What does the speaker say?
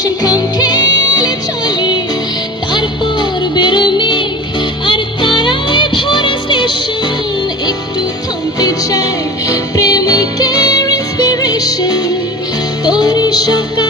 Station খাম খেয়ালে চলে, তারপর বেরোয় মেঘ আর তারায় ভরা স্টেশন। একটু থামতে চায় প্রেমিকের ইন্সপিরেশন, তোরই সকাল